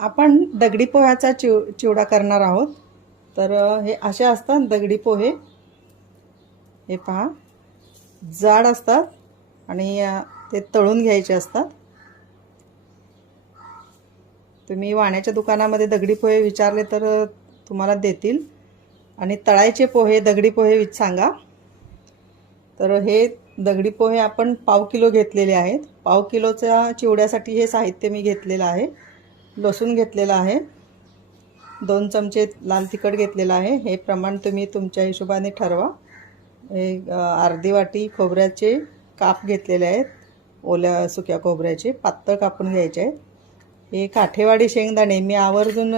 आपण दगडी पोह्याचा चिव चिवडा करणार आहोत. तर हे असे असतात दगडी पोहे. हे पहा. जाड असतात आणि ते तळून घ्यायचे असतात. तुम्ही वाण्याच्या दुकानामध्ये दगडी पोहे विचारले तर तुम्हाला देतील. आणि तळायचे पोहे दगडी पोहे विच सांगा. तर हे दगडी पोहे आपण पाव किलो घेतलेले आहेत. पाव किलोच्या चिवड्यासाठी हे साहित्य मी घेतलेलं आहे. लसूण घेतलेलं आहे. दोन चमचे लाल तिखट घेतलेलं आहे. हे प्रमाण तुम्ही तुमच्या हिशोबाने ठरवा. हे अर्धी वाटी खोबऱ्याचे काप घेतलेले आहेत. ओल्या सुक्या खोबऱ्याचे पातळ कापून घ्यायचे आहेत. हे काठेवाडी शेंगदाणे मी आवर्जून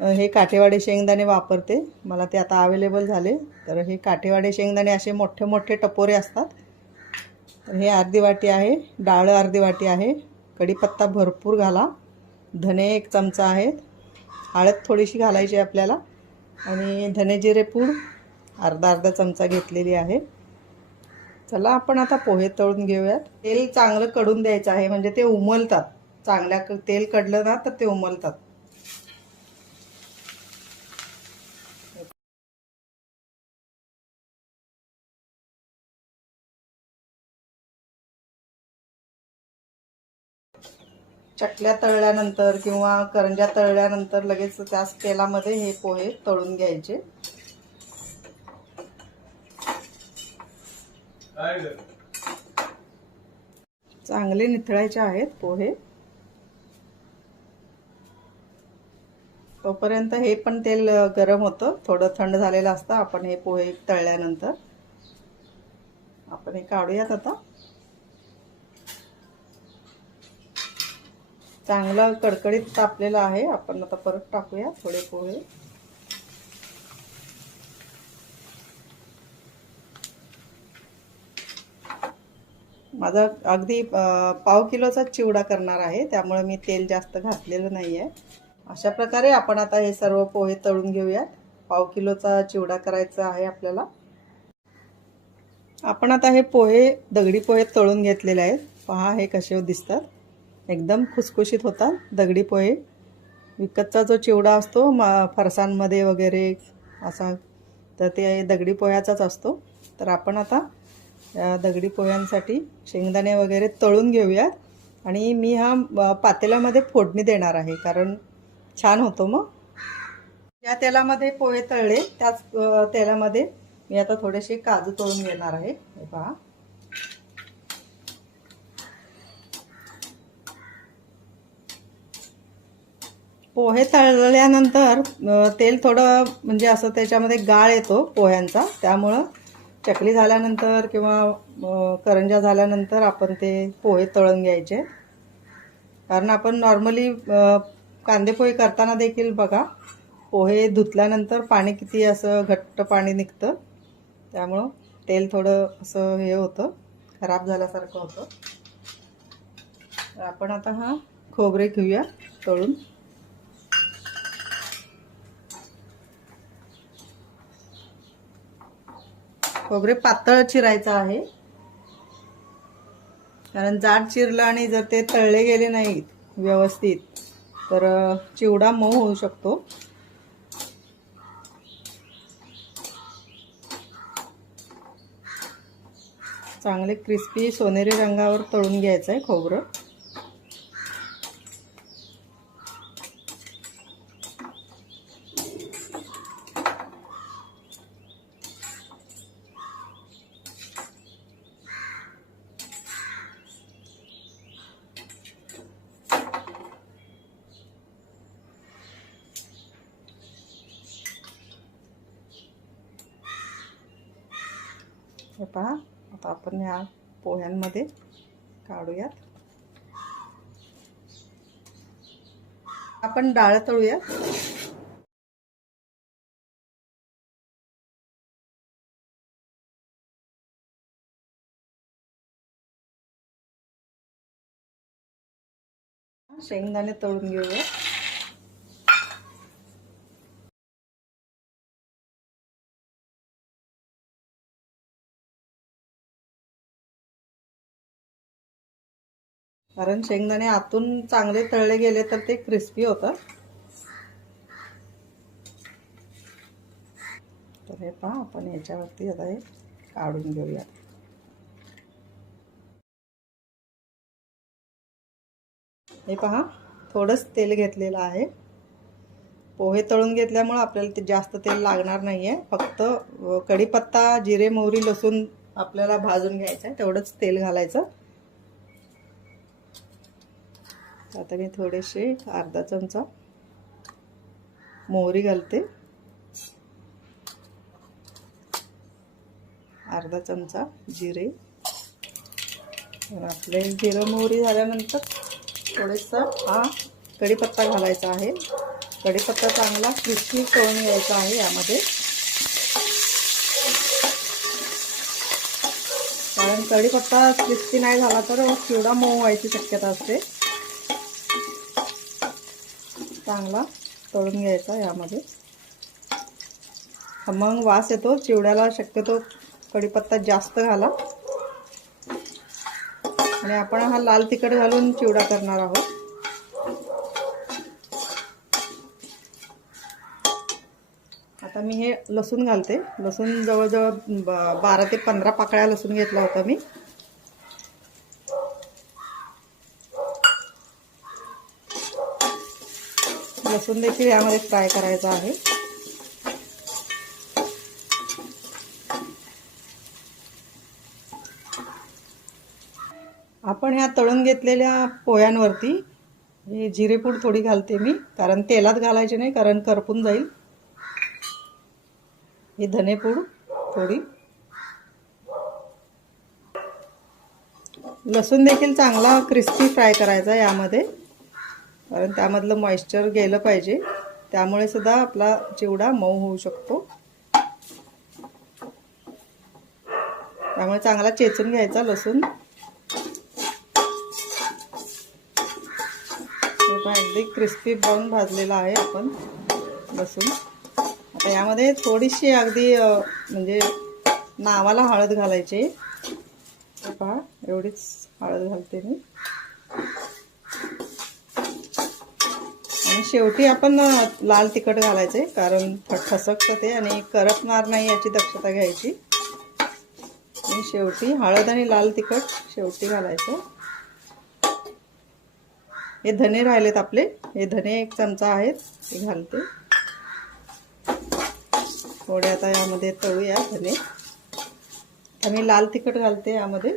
हे काठेवाडी शेंगदाणे वापरते. मला ते आता अवेलेबल झाले. तर हे काठेवाडी शेंगदाणे असे मोठे मोठे टपोरे असतात. तर हे अर्धी वाटी आहे. डाळ अर्धी वाटी आहे. कढीपत्ता भरपूर घाला. धने एक चमचा आहेत. हळद थोडीशी घालायची आहे आपल्याला. आणि धने जिरे पूड अर्धा अर्धा चमचा घेतलेली आहे. चला आपण आता पोहे तळून घेऊयात. तेल चांगलं कडून द्यायचं आहे म्हणजे ते उमलतात. चांगल्या क- तेल कडलं ना तर ते उमलतात. चकल्या तळल्यानंतर किंवा करंज्या तळल्यानंतर लगेच त्याच तेलामध्ये हे पोहे तळून घ्यायचे. चांगले निथळायचे आहेत पोहे. तोपर्यंत हे पण तेल गरम होतं. थोडं थंड झालेलं असतं. आपण हे पोहे तळल्यानंतर. आपण हे काढूयात आता. चांगलं कडकडीत तापलेलं आहे. आपण आता परत टाकूया. थोडे पोहे. माझा अगदी पाव किलोचा चिवडा करणार आहे. त्यामुळे मी तेल जास्त घातलेलं नाही आहे अशा प्रकारे आपण आता हे सर्व पोहे तळून घेऊयात. पाव किलोचा चिवडा करायचा आहे आपल्याला. आपण आता हे पोहे दगडी पोहे तळून घेतलेले आहेत. पहा हे कसे दिसतात. एकदम खुसखुशीत होतात दगडी पोहे. विकतचा जो चिवडा असतो म फरसांमध्ये वगैरे असा तर ते दगडी पोह्याचाच असतो. तर आपण आता या दगडी पोह्यांसाठी शेंगदाणे वगैरे तळून घेऊयात. आणि मी हा पातेल्यामध्ये फोडणी देणार आहे कारण छान होतो मग. ज्या तेलामध्ये पोहे तळले त्याच तेलामध्ये मी आता थोडेसे काजू तळून घेणार आहे. हे पहा. पोहे तळल्यानंतर तेल थोडं म्हणजे असं त्याच्यामध्ये गाळ येतो पोह्यांचा. त्यामुळं चकली झाल्यानंतर किंवा करंजा झाल्यानंतर आपण ते पोहे तळून घ्यायचे. कारण आपण नॉर्मली कांदे पोहे करताना देखील बघा पोहे धुतल्यानंतर पाणी किती असं घट्ट पाणी निघतं. त्यामुळं तेल थोडं असं हे होतं खराब झाल्यासारखं होतं. आपण आता हा खोबरे घेऊया तळून. खोबरे पातळ चिरायचं आहे. कारण जाड चिरलं आणि जर ते तळले गेले नाहीत व्यवस्थित तर चिवडा मऊ होऊ शकतो. चांगले क्रिस्पी सोनेरी रंगावर तळून घ्यायचं आहे खोबरं. हे पहा आता आपण ह्या पोह्यांमध्ये काढूयात. आपण डाळ तळूया शेंगदाणे तळून घेऊया कारण शेंगदाणे आतून चांगले तळले गेले तर ते क्रिस्पी होतात तर हे पहा आपण याच्यावरती आता हे काढून घेऊया. हे पहा थोडंच तेल घेतलेलं आहे. पोहे तळून घेतल्यामुळं आपल्याला ते जास्त तेल लागणार नाही आहे फक्त कढीपत्ता जिरे मोहरी लसूण आपल्याला भाजून घ्यायचं आहे तेवढंच तेल घालायचं. आता मी थोडेसे अर्धा चमचा मोहरी घालते. अर्धा चमचा जिरे. आपले जिरं मोहरी झाल्यानंतर थोडंसं हा कढीपत्ता घालायचा आहे. कढीपत्ता चांगला क्रिस्पी करून घ्यायचा आहे यामध्ये. कारण कढीपत्ता क्रिस्पी नाही झाला तर चिवडा मऊ व्हायची शक्यता असते. चांगला तळून घ्यायचा यामध्ये. मग वास येतो चिवड्याला शक्यतो कढीपत्ता जास्त घाला. आणि आपण हा लाल तिखट घालून चिवडा करणार आहोत. आता मी हे लसूण घालते. लसूण जवळजवळ बारा ते पंधरा पाकळ्या लसूण घेतला होता मी. लसूण देखील यामध्ये फ्राय करायचा आहे. आपण ह्या तळून घेतलेल्या पोह्यांवरती हे जिरेपूड थोडी घालते मी कारण तेलात घालायचे नाही कारण करपून जाईल. ही धनेपूड थोडी. लसूण देखील चांगला क्रिस्पी फ्राय करायचा यामध्ये. कारण त्यामधलं मॉइश्चर गेलं पाहिजे. त्यामुळे सुद्धा आपला चिवडा मऊ होऊ शकतो. त्यामुळे चांगला चेचून घ्यायचा लसूण. अगदी क्रिस्पी ब्राऊन भाजलेला आहे आपण लसूण. आता यामध्ये थोडीशी अगदी म्हणजे नावाला हळद घालायची. पहा एवढीच हळद घालते मी. शेवटी आपण लाल तिखट घालायचे कारण ठसकतं ते आणि करपणार नाही याची दक्षता घ्यायची. आणि शेवटी हळद आणि लाल तिखट शेवटी घालायचं. हे धने राहिलेत आपले. हे धने एक चमचा आहेत. हे घालते. थोडे आता यामध्ये तळूया धने. आम्ही लाल तिखट घालते यामध्ये.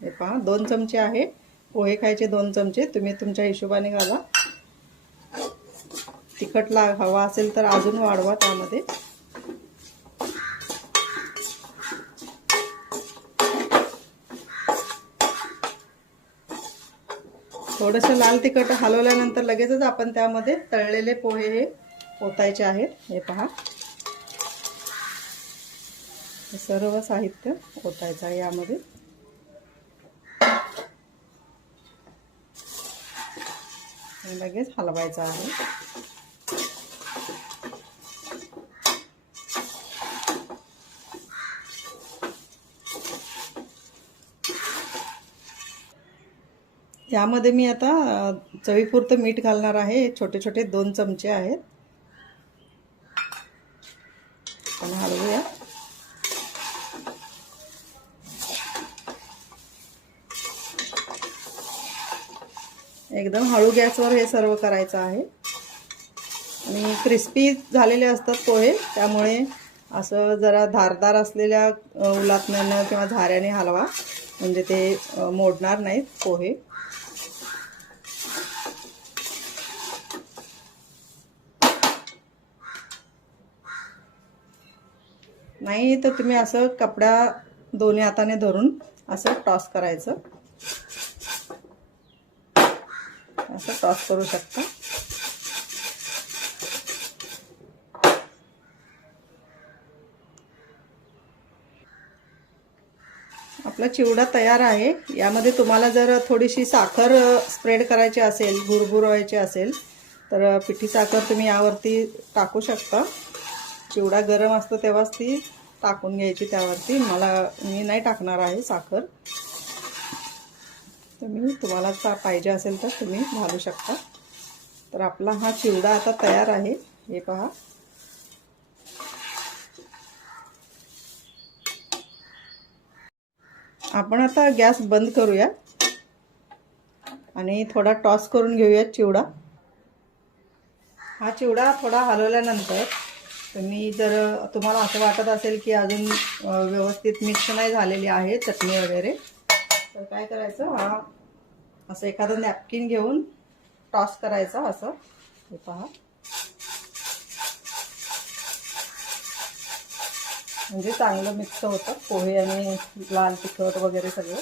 हे पहा दोन चमचे आहे. पोहे खायचे दोन चमचे. तुम्ही तुमच्या हिशोबाने घाला. तिखट ला हवा असेल तर अजून वाढवा त्यामध्ये. थोडंसं लाल तिखट हलवल्यानंतर लगेचच आपण त्यामध्ये तळलेले पोहे हे ओतायचे आहेत. हे पहा. सर्व साहित्य ओतायचं आहे यामध्ये. लगेच हलवायचं आहे. यामध्ये मी आता चवीपुरतं मीठ घालणार आहे. छोटे छोटे दोन चमचे आहेत. आणि हलवूया. एकदम हळू गॅसवर हे सर्व करायचं आहे. आणि क्रिस्पी झालेले असतात पोहे त्यामुळे असं जरा धारदार असलेल्या उलातण्यानं किंवा झाऱ्याने हलवा. म्हणजे ते मोडणार नाहीत पोहे. नाही तर तुम्ही असं कपड्या दोन्ही हाताने धरून असं टॉस करायचं. असं टॉस करू शकता. आपला चिवडा तयार आहे. यामध्ये तुम्हाला जर थोडीशी साखर स्प्रेड करायची असेल व्हायची असेल तर पिठी साखर तुम्ही यावरती टाकू शकता. चिवडा गरम असतो तेव्हाच ती टाकून घ्यायची त्यावरती. मला मी नाही टाकणार आहे साखर. तुम्ही तुम्हाला चा- पाहिजे असेल तर तुम्ही घालू शकता. तर आपला हा चिवडा आता तयार आहे. हे पहा. आपण आता गॅस बंद करूया. आणि थोडा टॉस करून घेऊया चिवडा. हा चिवडा थोडा हलवल्यानंतर मी जर तुम्हाला असं वाटत असेल की अजून व्यवस्थित मिक्स नाही झालेली आहे चटणी वगैरे तर काय करायचं हा असं एखादं नॅपकिन घेऊन टॉस करायचा असं. हे पहा. म्हणजे चांगलं मिक्स होतं पोहे आणि लाल तिखट वगैरे सगळं.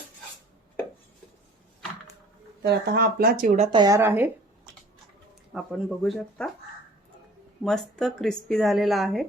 तर आता हा आपला चिवडा तयार आहे. आपण बघू शकता. मस्त क्रिस्पी झालेला आहे.